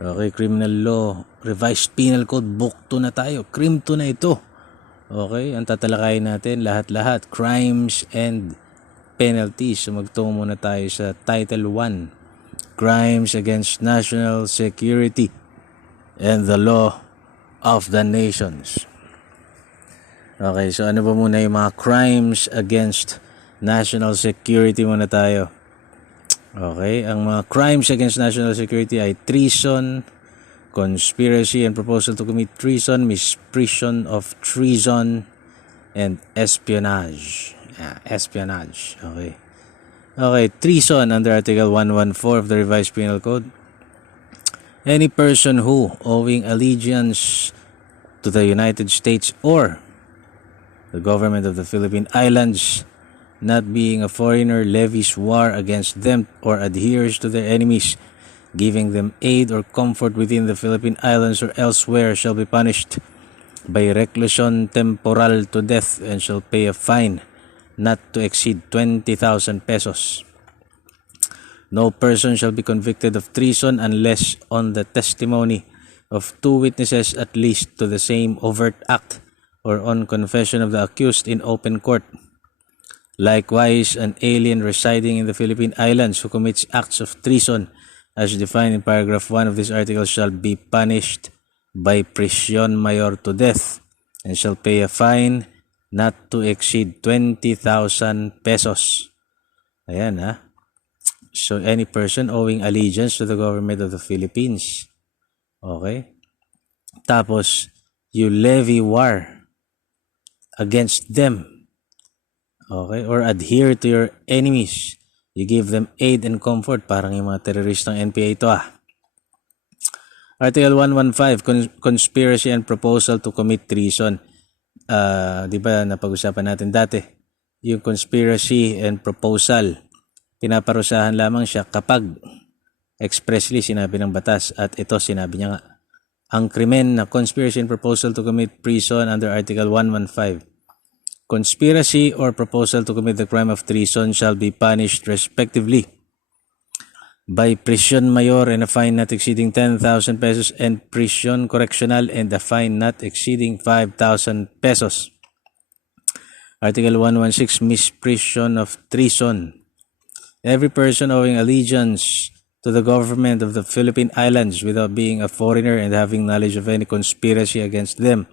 Okay, criminal law, revised penal code, book 2 na tayo. Crim2 na ito. Okay, ang tatalakayin natin lahat-lahat, crimes and penalties. So magtungo muna tayo sa Title 1, Crimes Against National Security and the Law of the Nations. Okay, so ano ba muna yung mga crimes against national security muna tayo? Okay, ang mga crimes against national security ay treason, conspiracy and proposal to commit treason, misprision of treason, and espionage. Espionage. Okay. Okay, treason under Article 114 of the Revised Penal Code. Any person who, owing allegiance to the United States or the government of the Philippine Islands, not being a foreigner, levies war against them or adheres to their enemies, giving them aid or comfort within the Philippine Islands or elsewhere, shall be punished by reclusion temporal to death and shall pay a fine not to exceed 20,000 pesos. No person shall be convicted of treason unless on the testimony of 2 witnesses at least to the same overt act or on confession of the accused in open court. Likewise, an alien residing in the Philippine Islands who commits acts of treason as defined in paragraph 1 of this article shall be punished by prisión mayor to death and shall pay a fine not to exceed 20,000 pesos. Ayan ha. So, any person owing allegiance to the government of the Philippines. Okay? Tapos, you levy war against them. Okay? Or adhere to your enemies. You give them aid and comfort. Parang yung mga terrorist ng NPA ito Article 115, conspiracy and proposal to commit treason. Di ba napag-usapan natin dati? Yung conspiracy and proposal, pinaparusahan lamang siya kapag expressly sinabi ng batas. At ito sinabi niya nga. Ang krimen na conspiracy and proposal to commit treason under Article 115. Conspiracy or proposal to commit the crime of treason shall be punished respectively by prisión mayor and a fine not exceeding 10,000 pesos and prisión correctional and a fine not exceeding 5,000 pesos. Article 116, misprision of treason. Every person owing allegiance to the government of the Philippine Islands without being a foreigner and having knowledge of any conspiracy against them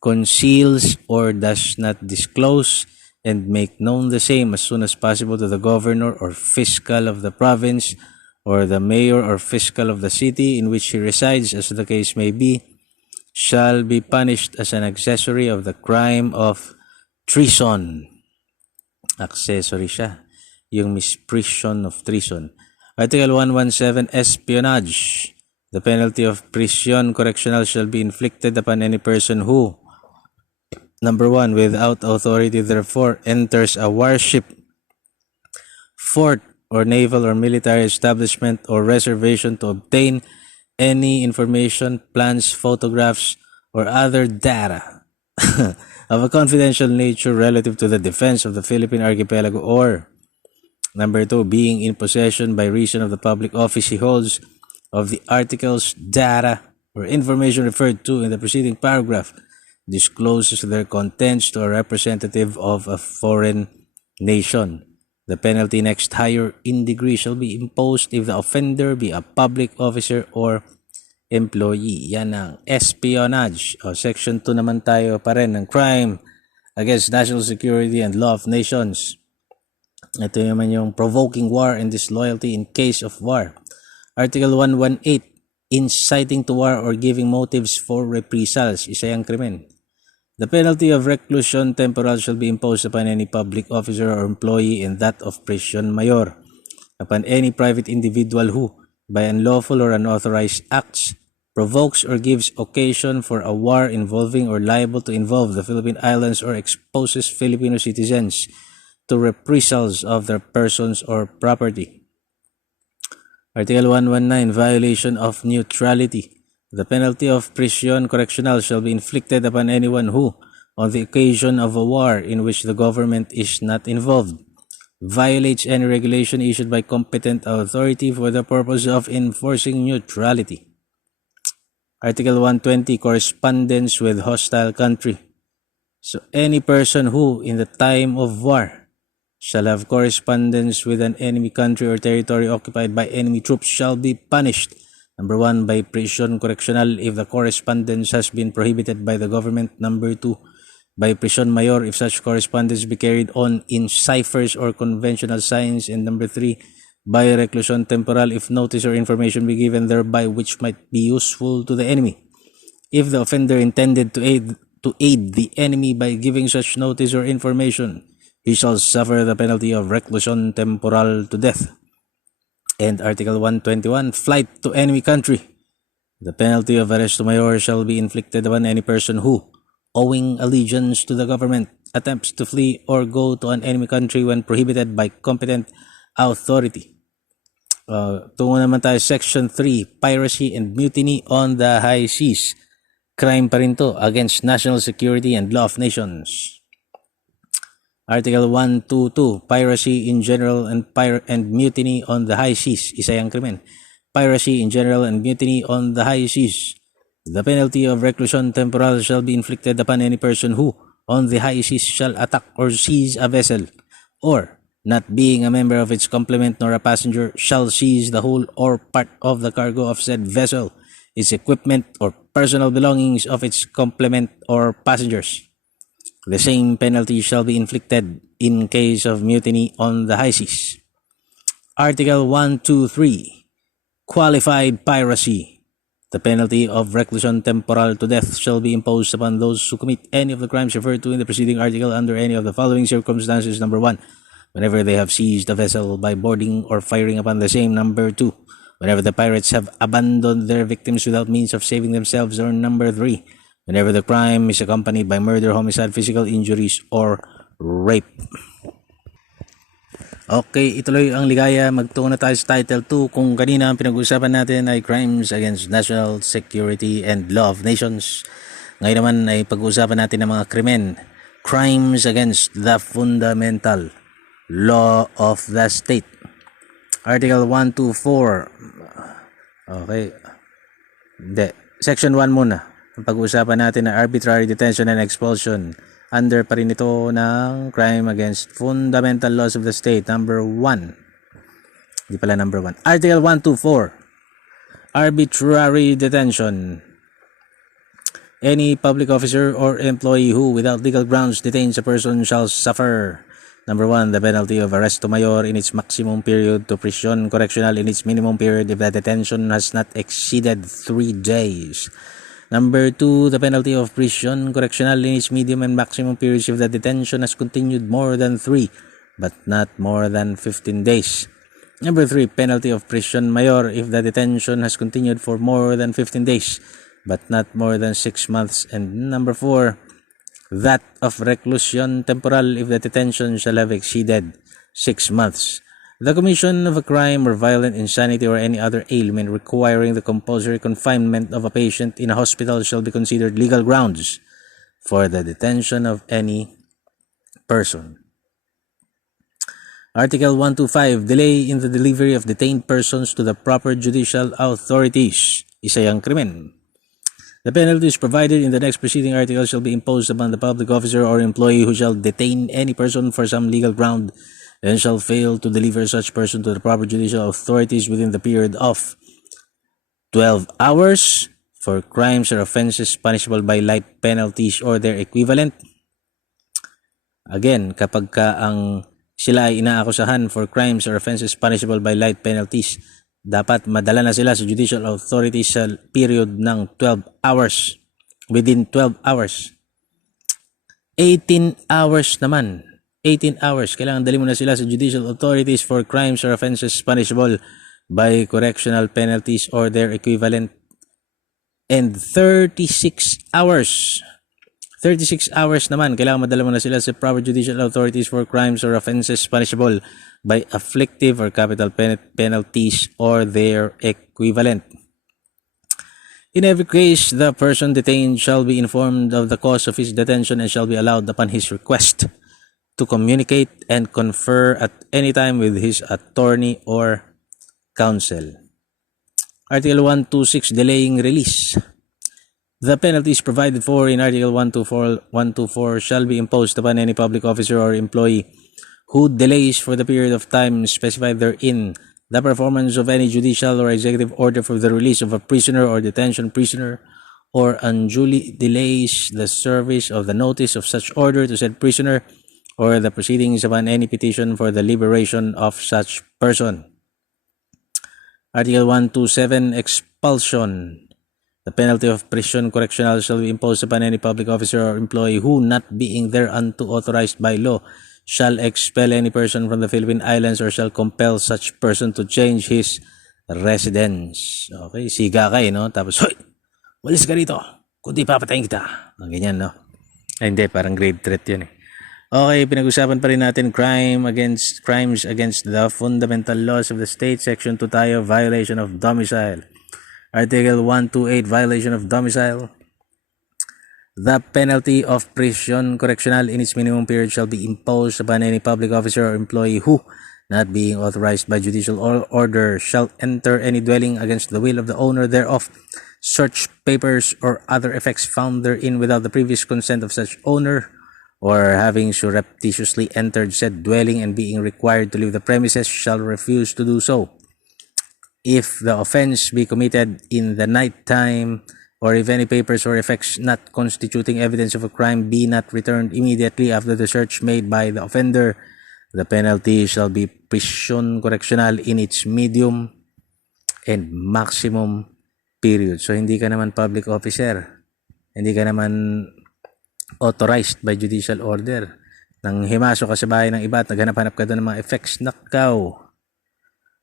conceals or does not disclose and make known the same as soon as possible to the governor or fiscal of the province or the mayor or fiscal of the city in which he resides, as the case may be, shall be punished as an accessory of the crime of treason. Accessory siya. Yung misprision of treason. Article 117, espionage. The penalty of prisión correctional shall be inflicted upon any person who, number 1, without authority therefore, enters a warship, fort, or naval or military establishment or reservation to obtain any information, plans, photographs, or other data of a confidential nature relative to the defense of the Philippine Archipelago, or number 2, being in possession by reason of the public office he holds of the articles, data, or information referred to in the preceding paragraph, discloses their contents to a representative of a foreign nation. The penalty next higher in degree shall be imposed if the offender be a public officer or employee. Yan ang espionage. Section 2 naman tayo pa rin ng crime against national security and law of nations. Ito naman yung provoking war and disloyalty in case of war. Article 118, inciting to war or giving motives for reprisals. Isa yung krimen. The penalty of reclusion temporal shall be imposed upon any public officer or employee and that of prisión mayor upon any private individual who, by unlawful or unauthorized acts, provokes or gives occasion for a war involving or liable to involve the Philippine Islands or exposes Filipino citizens to reprisals of their persons or property. Article 119, violation of neutrality. The penalty of prisión correctional shall be inflicted upon anyone who, on the occasion of a war in which the government is not involved, violates any regulation issued by competent authority for the purpose of enforcing neutrality. Article 120, correspondence with hostile country. So any person who, in the time of war, shall have correspondence with an enemy country or territory occupied by enemy troops shall be punished. Number 1, by prison correctional if the correspondence has been prohibited by the government. Number 2, by prison mayor if such correspondence be carried on in ciphers or conventional signs. And number 3, by reclusion temporal if notice or information be given thereby which might be useful to the enemy. If the offender intended to aid the enemy by giving such notice or information, he shall suffer the penalty of reclusion temporal to death. And Article 121, flight to enemy country. The penalty of arresto mayor shall be inflicted upon any person who, owing allegiance to the government, attempts to flee or go to an enemy country when prohibited by competent authority. Tungo naman tayo Section 3, piracy and mutiny on the high seas. Crime pa rin to against national security and law of nations. Article 122, piracy in general and mutiny on the high seas. Isa yung krimen. Piracy in general and mutiny on the high seas. The penalty of reclusion temporal shall be inflicted upon any person who, on the high seas, shall attack or seize a vessel, or, not being a member of its complement nor a passenger, shall seize the whole or part of the cargo of said vessel, its equipment, or personal belongings of its complement or passengers. The same penalty shall be inflicted in case of mutiny on the high seas. Article 123, qualified piracy. The penalty of reclusion temporal to death shall be imposed upon those who commit any of the crimes referred to in the preceding article under any of the following circumstances. Number 1, whenever they have seized a vessel by boarding or firing upon the same. Number 2, whenever the pirates have abandoned their victims without means of saving themselves. Or number 3, whenever the crime is accompanied by murder, homicide, physical injuries, or rape. Okay, ituloy ang ligaya. Magtungo na tayo sa Title 2. Kung kanina ang pinag-uusapan natin ay Crimes Against National Security and Law of Nations. Ngayon naman ay pag-uusapan natin ng mga krimen. Crimes Against the Fundamental Law of the State. Article 124. Okay. Hindi. Section 1 muna. Ang pag-uusapan natin na arbitrary detention and expulsion. Under pa rin ito ng crime against fundamental laws of the state. Number 1. Hindi pala number 1. Article 124. Arbitrary detention. Any public officer or employee who, without legal grounds, detains a person shall suffer. Number 1, the penalty of arresto mayor in its maximum period to prison correctional in its minimum period if the detention has not exceeded 3 days. Number 2, the penalty of prison correctional in its medium and maximum periods if the detention has continued more than 3, but not more than 15 days. Number 3, penalty of prison mayor if the detention has continued for more than 15 days, but not more than 6 months. And number 4, that of reclusion temporal if the detention shall have exceeded 6 months. The commission of a crime or violent insanity or any other ailment requiring the compulsory confinement of a patient in a hospital shall be considered legal grounds for the detention of any person. Article 125, delay in the delivery of detained persons to the proper judicial authorities. Isa yang krimen. The penalties provided in the next preceding article shall be imposed upon the public officer or employee who shall detain any person for some legal ground and shall fail to deliver such person to the proper judicial authorities within the period of 12 hours for crimes or offenses punishable by light penalties or their equivalent. Again, kapag ang sila ay inaakusahan for crimes or offenses punishable by light penalties, dapat madala na sila sa judicial authorities sa period ng 12 hours. Within 12 hours. 18 hours naman. 18 hours. Kailangan dali mo na sila sa judicial authorities for crimes or offenses punishable by correctional penalties or their equivalent. And 36 hours. 36 hours naman. Kailangan madala mo na sila sa proper judicial authorities for crimes or offenses punishable by afflictive or capital penalties or their equivalent. In every case, the person detained shall be informed of the cause of his detention and shall be allowed upon his request to communicate and confer at any time with his attorney or counsel. Article 126, delaying release. The penalties provided for in Article 124 shall be imposed upon any public officer or employee who delays for the period of time specified therein the performance of any judicial or executive order for the release of a prisoner or detention prisoner, or unduly delays the service of the notice of such order to said prisoner, or the proceedings upon any petition for the liberation of such person. Article 127, Expulsion. The penalty of prison correctional shall be imposed upon any public officer or employee who, not being thereunto authorized by law, shall expel any person from the Philippine Islands or shall compel such person to change his residence. Okay, siga ka no? Tapos, hoy, walis ka rito, kundi papatayin kita. Ganyan, no? Ay, hindi, parang grade threat yun eh. Okay, pinag-usapan pa rin natin crimes against the fundamental laws of the state. Section 2 tayo, violation of domicile. Article 128, violation of domicile. The penalty of prison correctional in its minimum period shall be imposed upon any public officer or employee who, not being authorized by judicial order, shall enter any dwelling against the will of the owner thereof, search papers or other effects found therein without the previous consent of such owner, or having surreptitiously entered said dwelling and being required to leave the premises shall refuse to do so. If the offense be committed in the night time, or if any papers or effects not constituting evidence of a crime be not returned immediately after the search made by the offender, the penalty shall be prison correctional in its medium and maximum period. So, hindi ka naman public officer. Hindi ka naman authorized by judicial order. Nang himasok ka sa bahay ng iba at naghanap-hanap ka doon ng mga effects, nakaw.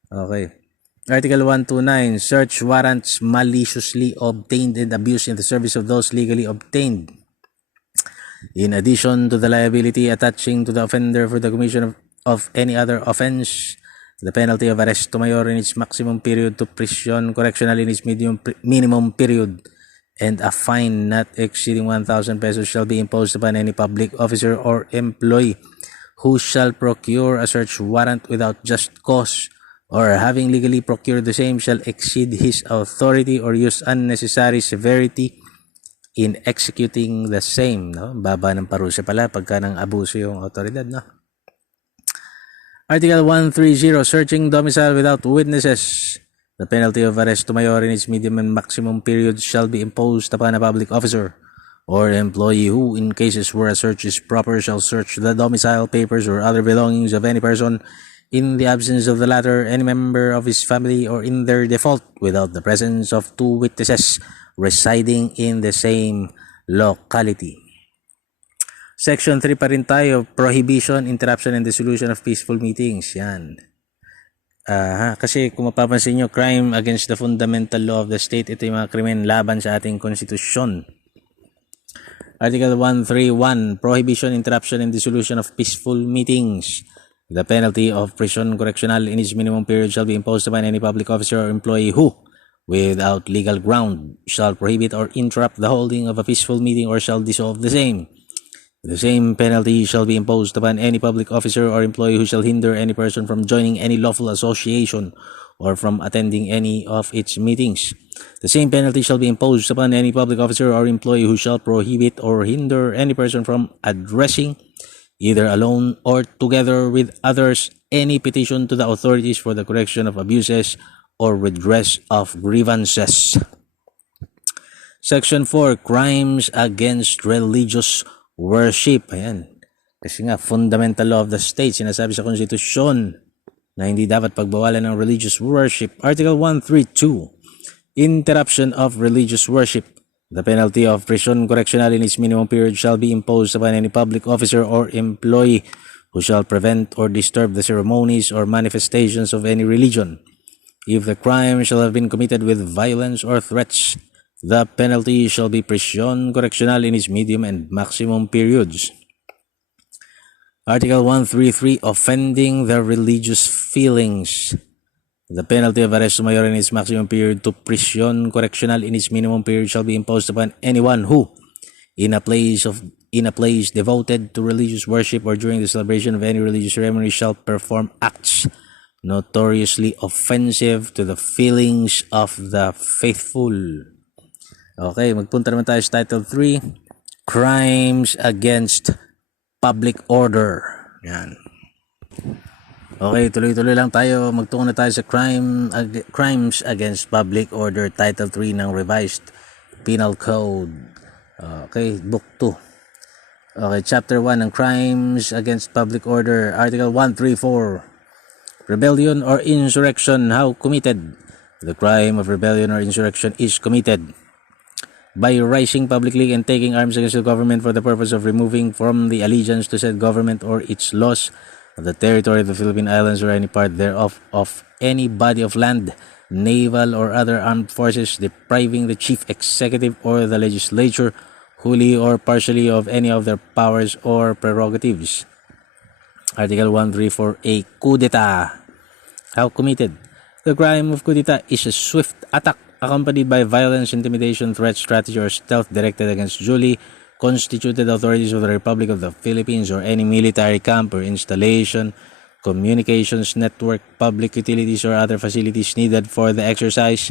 Okay. Article 129, search warrants maliciously obtained and abused in the service of those legally obtained. In addition to the liability attaching to the offender for the commission of any other offense, the penalty of arresto mayor in its maximum period to prison correctional in its minimum period, and a fine not exceeding 1,000 pesos shall be imposed upon any public officer or employee who shall procure a search warrant without just cause, or having legally procured the same shall exceed his authority or use unnecessary severity in executing the same. No? Baba ng parusa pala pagka nang abuso yung autoridad. No? Article 130, searching domicile without witnesses. The penalty of arresto mayor in its medium and maximum period shall be imposed upon a public officer or employee who, in cases where a search is proper, shall search the domicile, papers, or other belongings of any person in the absence of the latter, any member of his family, or in their default, without the presence of two witnesses residing in the same locality. Section 3 pa rin tayo, prohibition, interruption, and dissolution of peaceful meetings. Yan. Kasi kung mapapansin nyo, crime against the fundamental law of the state, ito yung mga krimen laban sa ating konstitusyon. Article 131, prohibition, interruption, and dissolution of peaceful meetings. The penalty of prison correctional in its minimum period shall be imposed upon any public officer or employee who, without legal ground, shall prohibit or interrupt the holding of a peaceful meeting or shall dissolve the same. The same penalty shall be imposed upon any public officer or employee who shall hinder any person from joining any lawful association or from attending any of its meetings. The same penalty shall be imposed upon any public officer or employee who shall prohibit or hinder any person from addressing, either alone or together with others, any petition to the authorities for the correction of abuses or redress of grievances. Section 4, crimes against religious worship. Ayan. Kasi nga, fundamental law of the state, sinasabi sa konstitusyon na hindi dapat pagbawalan ng religious worship. Article 132, interruption of religious worship. The penalty of prison correctional in its minimum period shall be imposed upon any public officer or employee who shall prevent or disturb the ceremonies or manifestations of any religion. If the crime shall have been committed with violence or threats, the penalty shall be prison correctional in its medium and maximum periods. Article 133, offending the religious feelings. The penalty of arresto mayor in its maximum period to prison correctional in its minimum period shall be imposed upon anyone who, in a place devoted to religious worship or during the celebration of any religious ceremony, shall perform acts notoriously offensive to the feelings of the faithful. Okay, magpunta naman tayo sa Title 3, Crimes Against Public Order. Yan. Okay, tuloy-tuloy lang tayo. Magtungo na tayo sa Crimes Against Public Order, Title 3 ng Revised Penal Code. Okay, Book 2. Okay, Chapter 1 ng Crimes Against Public Order, Article 134. Rebellion or insurrection, how committed? The crime of rebellion or insurrection is committed by rising publicly and taking arms against the government for the purpose of removing from the allegiance to said government or its laws of the territory of the Philippine Islands or any part thereof of any body of land, naval or other armed forces, depriving the chief executive or the legislature wholly or partially of any of their powers or prerogatives. Article 134A, coup d'etat. How committed? The crime of coup d'etat is a swift attack accompanied by violence, intimidation, threat, strategy, or stealth directed against duly constituted authorities of the Republic of the Philippines or any military camp or installation, communications network, public utilities, or other facilities needed for the exercise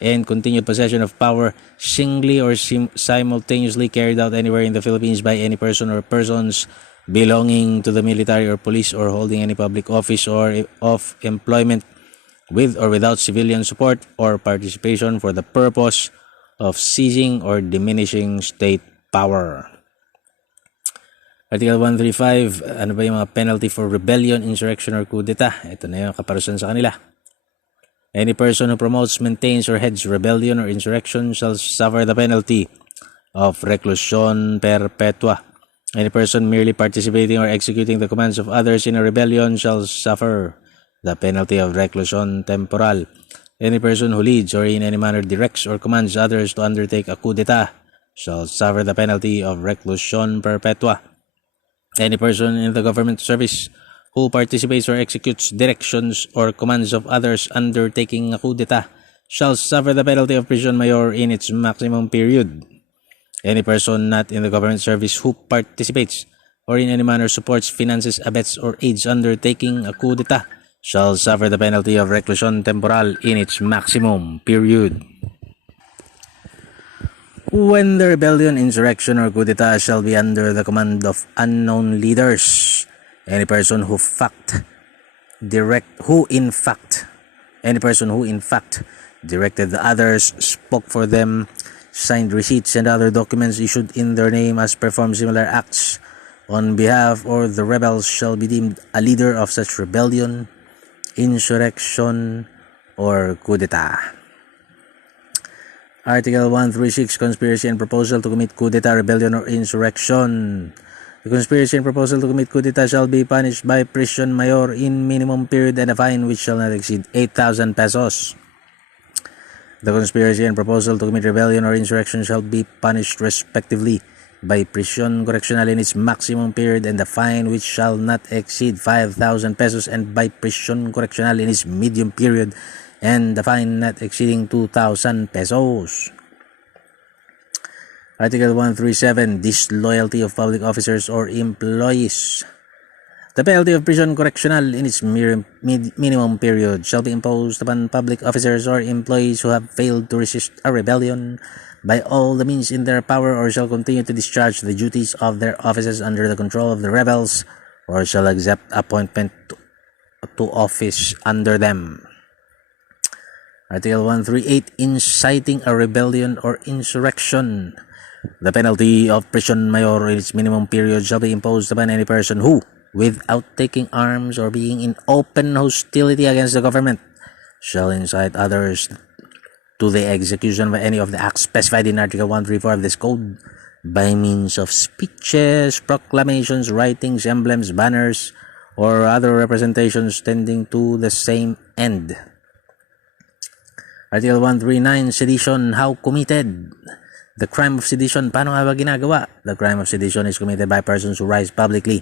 and continued possession of power singly or simultaneously carried out anywhere in the Philippines by any person or persons belonging to the military or police or holding any public office or of employment with or without civilian support or participation for the purpose of seizing or diminishing state power. Article 135, ano ba yung mga penalty for rebellion, insurrection, or coup d'etat? Ito na yung kaparusahan sa kanila. Any person who promotes, maintains, or heads rebellion or insurrection shall suffer the penalty of reclusion perpetua. Any person merely participating or executing the commands of others in a rebellion shall suffer the penalty of reclusion temporal. Any person who leads or in any manner directs or commands others to undertake a coup d'etat shall suffer the penalty of reclusion perpetua. Any person in the government service who participates or executes directions or commands of others undertaking a coup d'etat shall suffer the penalty of prison mayor in its maximum period. Any person not in the government service who participates or in any manner supports, finances, abets, or aids undertaking a coup d'etat shall suffer the penalty of reclusion temporal in its maximum period. When the rebellion, insurrection, or coup d'etat shall be under the command of unknown leaders, any person who in fact directed the others, spoke for them, signed receipts and other documents issued in their name as performed similar acts on behalf or the rebels shall be deemed a leader of such rebellion, insurrection, or coup d'etat. Article 136, conspiracy and proposal to commit coup d'etat, rebellion, or insurrection. The conspiracy and proposal to commit coup d'etat shall be punished by prison mayor in minimum period and a fine which shall not exceed 8,000 pesos. The conspiracy and proposal to commit rebellion or insurrection shall be punished respectively by prison correctional in its maximum period and the fine which shall not exceed 5,000 pesos and by prison correctional in its medium period and the fine not exceeding 2,000 pesos. Article 137, disloyalty of public officers or employees. The penalty of prison correctional in its minimum period shall be imposed upon public officers or employees who have failed to resist a rebellion by all the means in their power or shall continue to discharge the duties of their offices under the control of the rebels or shall accept appointment to office under them. Article 138, inciting a rebellion or insurrection. The penalty of prison mayor in its minimum period shall be imposed upon any person who, without taking arms or being in open hostility against the government, shall incite others to the execution of any of the acts specified in Article 134 of this code by means of speeches, proclamations, writings, emblems, banners, or other representations tending to the same end. Article 139, sedition, how committed? The crime of sedition, paano nga ba ginagawa? The crime of sedition is committed by persons who rise publicly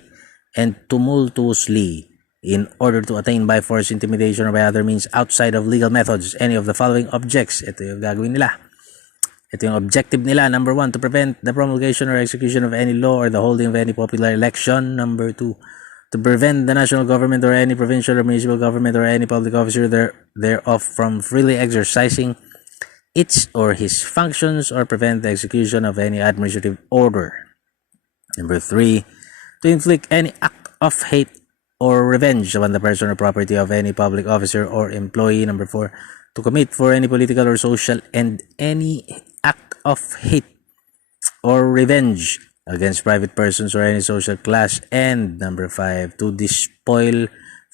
and tumultuously in order to attain by force, intimidation, or by other means outside of legal methods any of the following objects. Ito yung gagawin nila. Ito yung objective nila. Number 1, to prevent the promulgation or execution of any law or the holding of any popular election. Number 2, to prevent the national government or any provincial or municipal government or any public officer thereof from freely exercising its or his functions or prevent the execution of any administrative order. Number 3, to inflict any act of hate or revenge upon the person or property of any public officer or employee. Number 4, to commit for any political or social end any act of hate or revenge against private persons or any social class. And number 5, to despoil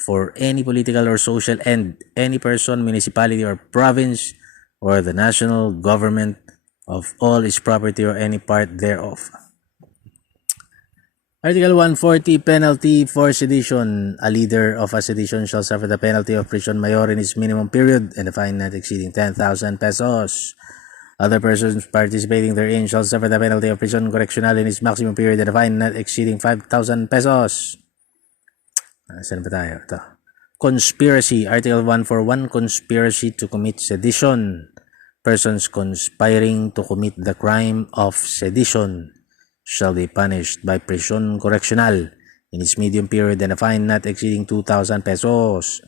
for any political or social end any person, municipality, or province or the national government of all its property or any part thereof. Article 140, penalty for sedition. A leader of a sedition shall suffer the penalty of prison mayor in its minimum period and a fine not exceeding 10,000 pesos. Other persons participating therein shall suffer the penalty of prison correctional in its maximum period and a fine not exceeding 5,000 pesos. Saan ba tayo? Ito. Conspiracy. Article 141, conspiracy to commit sedition. Persons conspiring to commit the crime of sedition shall be punished by prison correctional in its medium period and a fine not exceeding 2,000 pesos.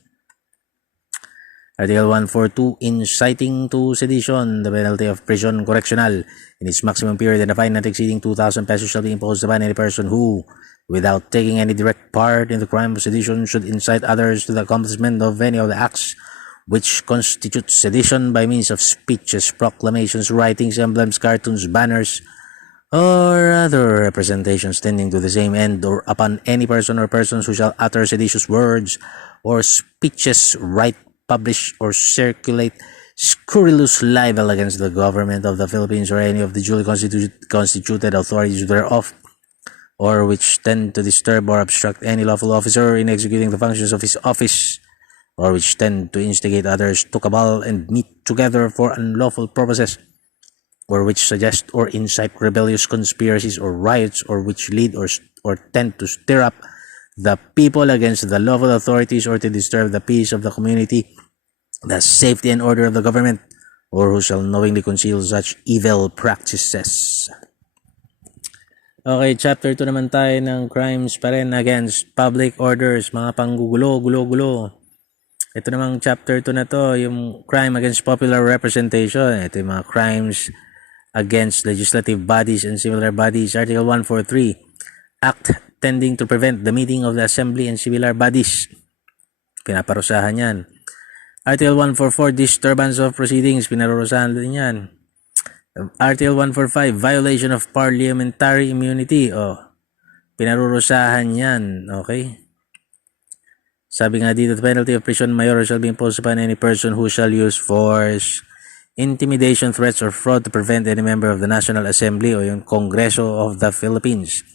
Article 142, inciting to sedition. The penalty of prison correctional in its maximum period and a fine not exceeding 2,000 pesos shall be imposed upon any person who, without taking any direct part in the crime of sedition, should incite others to the accomplishment of any of the acts which constitute sedition by means of speeches, proclamations, writings, emblems, cartoons, banners, or other representations tending to the same end, or upon any person or persons who shall utter seditious words or speeches, write, publish, or circulate scurrilous libel against the government of the Philippines or any of the duly constituted authorities thereof, or which tend to disturb or obstruct any lawful officer in executing the functions of his office, or which tend to instigate others to cabal and meet together for unlawful purposes, or which suggest or incite rebellious conspiracies or riots, or which lead or tend to stir up the people against the lawful authorities or to disturb the peace of the community, the safety and order of the government, or who shall knowingly conceal such evil practices. Okay, chapter 2 naman tayo ng crimes pa rin against public orders, mga panggugulo. Ito namang chapter 2 na to, yung crime against popular representation. Ito yung mga crimes against legislative bodies and similar bodies. Article 143, act tending to prevent the meeting of the assembly and similar bodies. Pinaparusahan yan. Article 144, disturbance of proceedings. Pinarurusahan din yan. Article 145, violation of parliamentary immunity. Pinarurusahan yan. Okay? Sabi nga dito, the penalty of prison mayor shall be imposed upon any person who shall use force, intimidation, threats, or fraud to prevent any member of the National Assembly o yung Kongreso of the Philippines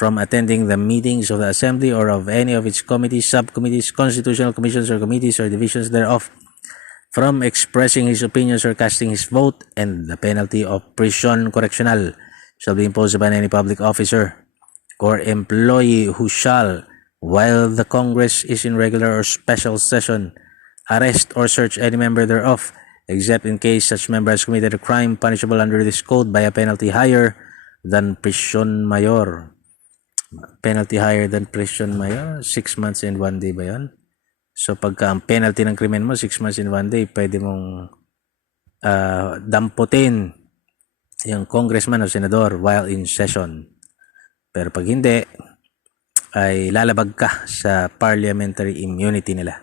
from attending the meetings of the Assembly or of any of its committees, subcommittees, constitutional commissions, or committees or divisions thereof, from expressing his opinions or casting his vote, and the penalty of prison correctional shall be imposed upon any public officer or employee who shall, while the Congress is in regular or special session, arrest or search any member thereof, except in case such member has committed a crime punishable under this code by a penalty higher than prison mayor. Penalty higher than prison mayor, 6 months and 1 day ba yun? So pagka ang penalty ng krimen mo 6 months and 1 day, pwede mong damputin yung congressman o senador while in session. Pero pag hindi, ay lalabag ka sa parliamentary immunity nila.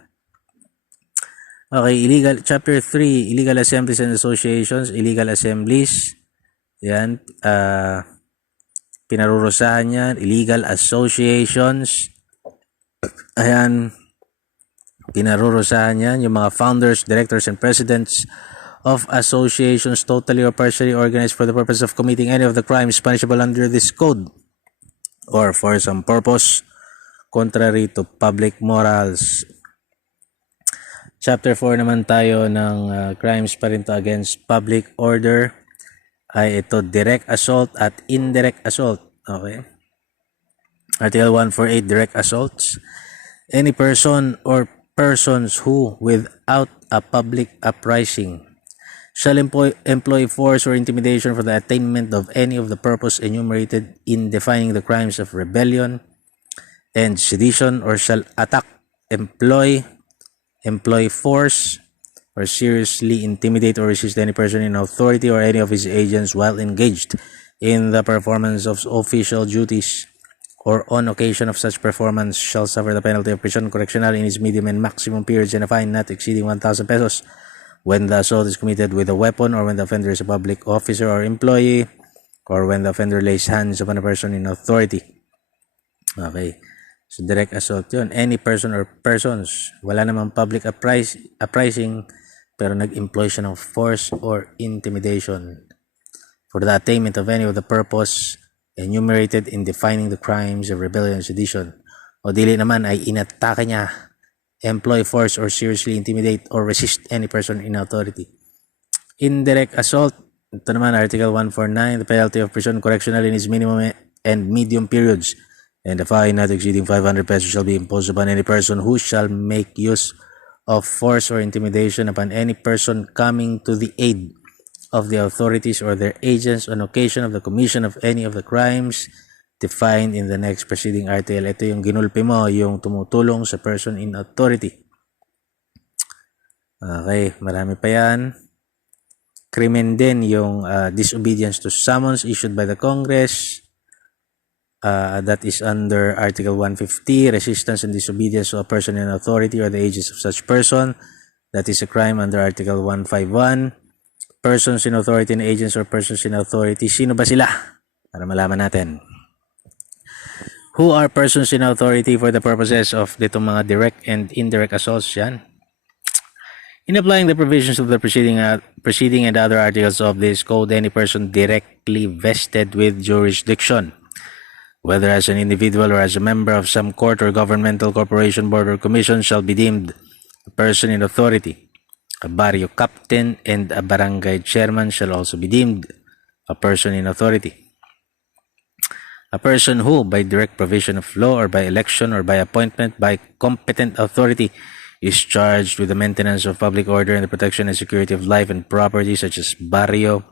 Okay, illegal, chapter 3, illegal assemblies and associations. Illegal assemblies, yan, pinarurusahan yan. Illegal associations, ayan, pinarurusahan yan. Yung mga founders, directors, and presidents of associations totally or partially organized for the purpose of committing any of the crimes punishable under this code, or for some purpose contrary to public morals. Chapter 4 naman tayo ng crimes pa rin to against public order. Ay ito, direct assault at indirect assault. Okay. Article 148, direct assaults. Any person or persons who, without a public uprising, shall employ force or intimidation for the attainment of any of the purpose enumerated in defining the crimes of rebellion and sedition, or shall attack, employ force, or seriously intimidate or resist any person in authority or any of his agents while engaged in the performance of official duties or on occasion of such performance shall suffer the penalty of prison correctional in its medium and maximum periods and a fine not exceeding 1,000 pesos when the assault is committed with a weapon or when the offender is a public officer or employee or when the offender lays hands upon a person in authority. Okay. So direct assault yun. Any person or persons. Wala namang public uprising pero nag-employ siya ng force or intimidation for the attainment of any of the purpose enumerated in defining the crimes of rebellion and sedition. O dili naman ay inatake niya, employ force or seriously intimidate or resist any person in authority. Indirect assault, ito naman Article 149, the penalty of prison correctional in its minimum and medium periods and the fine not exceeding 500 pesos shall be imposed upon any person who shall make use of force or intimidation upon any person coming to the aid of the authorities or their agents on occasion of the commission of any of the crimes defined in the next preceding article. Ito yung ginulpi mo, yung tumutulong sa person in authority. Okay, marami pa yan. Krimen din yung disobedience to summons issued by the Congress. That is under Article 150, resistance and disobedience to a person in authority or the agents of such person. That is a crime under Article 151. Persons in authority and agents or persons in authority. Sino ba sila? Para malaman natin. Who are persons in authority for the purposes of ditong mga direct and indirect assaults yan? In applying the provisions of the preceding and other articles of this code, any person directly vested with jurisdiction, whether as an individual or as a member of some court or governmental corporation, board, or commission, shall be deemed a person in authority. A barrio captain and a barangay chairman shall also be deemed a person in authority. A person who, by direct provision of law or by election or by appointment by competent authority, is charged with the maintenance of public order and the protection and security of life and property, such as barrio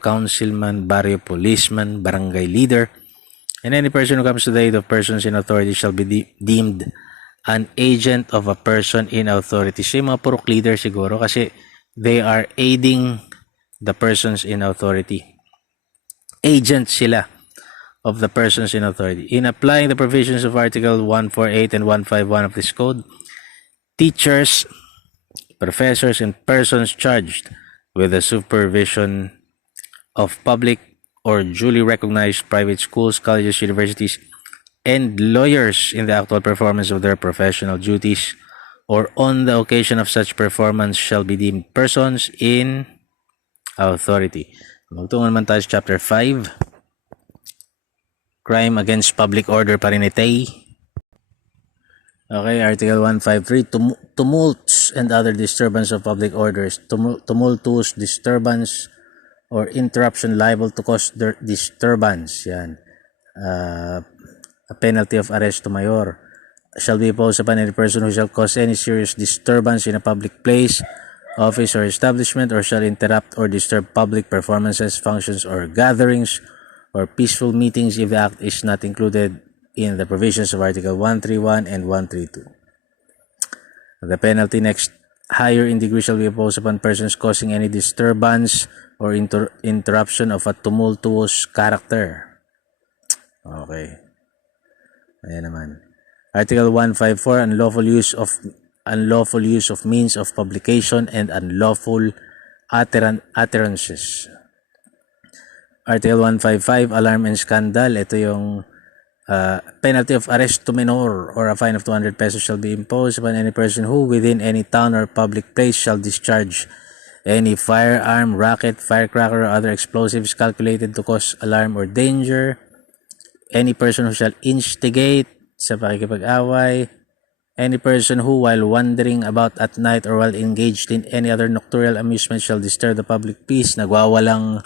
councilman, barrio policeman, barangay leader, and any person who comes to the aid of persons in authority shall be deemed an agent of a person in authority. So yung mga purok leader siguro kasi they are aiding the persons in authority. Agent sila of the persons in authority. In applying the provisions of Article 148 and 151 of this code, teachers, professors, and persons charged with the supervision of public or duly recognized private schools, colleges, universities, and lawyers in the actual performance of their professional duties or on the occasion of such performance shall be deemed persons in authority. Magtungo naman tayo sa Chapter 5. Crime against public order pa rin ito. Okay, Article 153, tumults and other disturbance of public orders. Tumultuous disturbance or interruption liable to cause disturbance. Yan. A penalty of arresto mayor shall be imposed upon any person who shall cause any serious disturbance in a public place, office, or establishment, or shall interrupt or disturb public performances, functions, or gatherings, or peaceful meetings if the act is not included in the provisions of Article 131 and 132. The penalty next higher in degree shall be imposed upon persons causing any disturbance or interruption of a tumultuous character. Okay. Ayan naman. Article 154, unlawful use of means of publication and unlawful utterances. Article 155, alarm and scandal. Ito yung penalty of arrest to minor or a fine of 200 pesos shall be imposed upon any person who within any town or public place shall discharge any firearm, rocket, firecracker, or other explosives calculated to cause alarm or danger. Any person who shall instigate sa pakikipag-away, any person who while wandering about at night or while engaged in any other nocturnal amusement shall disturb the public peace, nagwawalang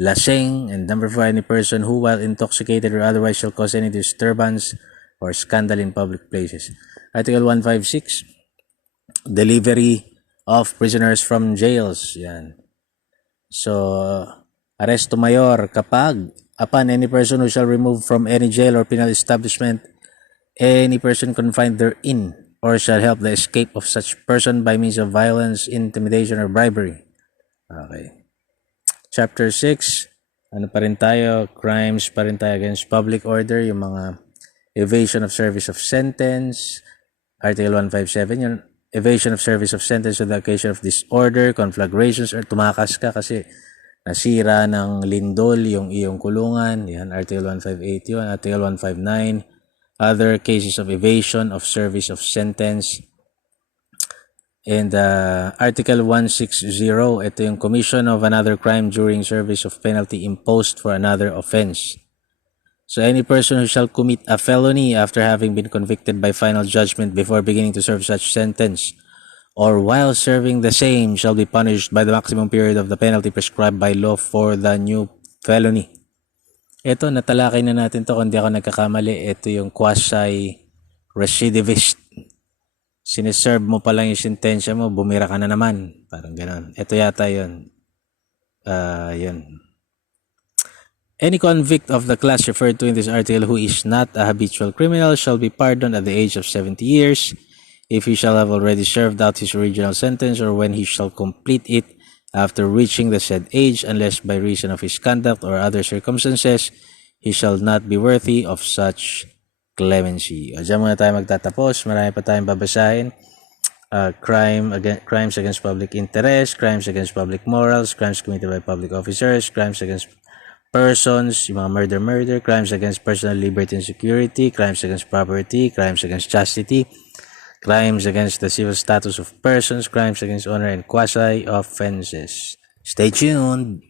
lasing, and number 4, any person who while intoxicated or otherwise shall cause any disturbance or scandal in public places. Article 156, delivery of prisoners from jails. Yan. So, arresto mayor kapag upon any person who shall remove from any jail or penal establishment any person confined therein or shall help the escape of such person by means of violence, intimidation, or bribery. Okay. Chapter 6, ano pa rin tayo? Crimes pa rin tayo against public order, yung mga evasion of service of sentence. Article 157, yung evasion of service of sentence on the occasion of disorder, conflagrations, or tumakas ka kasi nasira ng lindol yung iyong kulungan. Yan, Article 158 yun. Article 159, other cases of evasion of service of sentence. And Article 160, ito yung commission of another crime during service of penalty imposed for another offense. So any person who shall commit a felony after having been convicted by final judgment before beginning to serve such sentence, or while serving the same, shall be punished by the maximum period of the penalty prescribed by law for the new felony. Ito, natalakay na natin to kung di ako nagkakamali. Ito yung quasi-recidivist. Sineserve mo pa lang yung sentensya mo, bumira ka na naman. Parang gano'n. Ito yata yun. Yun. Any convict of the class referred to in this article who is not a habitual criminal shall be pardoned at the age of 70 years if he shall have already served out his original sentence or when he shall complete it after reaching the said age, unless by reason of his conduct or other circumstances he shall not be worthy of such clemency. O, dyan muna tayo magtatapos. Marami pa tayong babasahin. Crimes against public interest, crimes against public morals, crimes committed by public officers, crimes against persons, yung mga murder, crimes against personal liberty and security, crimes against property, crimes against chastity, crimes against the civil status of persons, crimes against honor, and quasi-offenses. Stay tuned!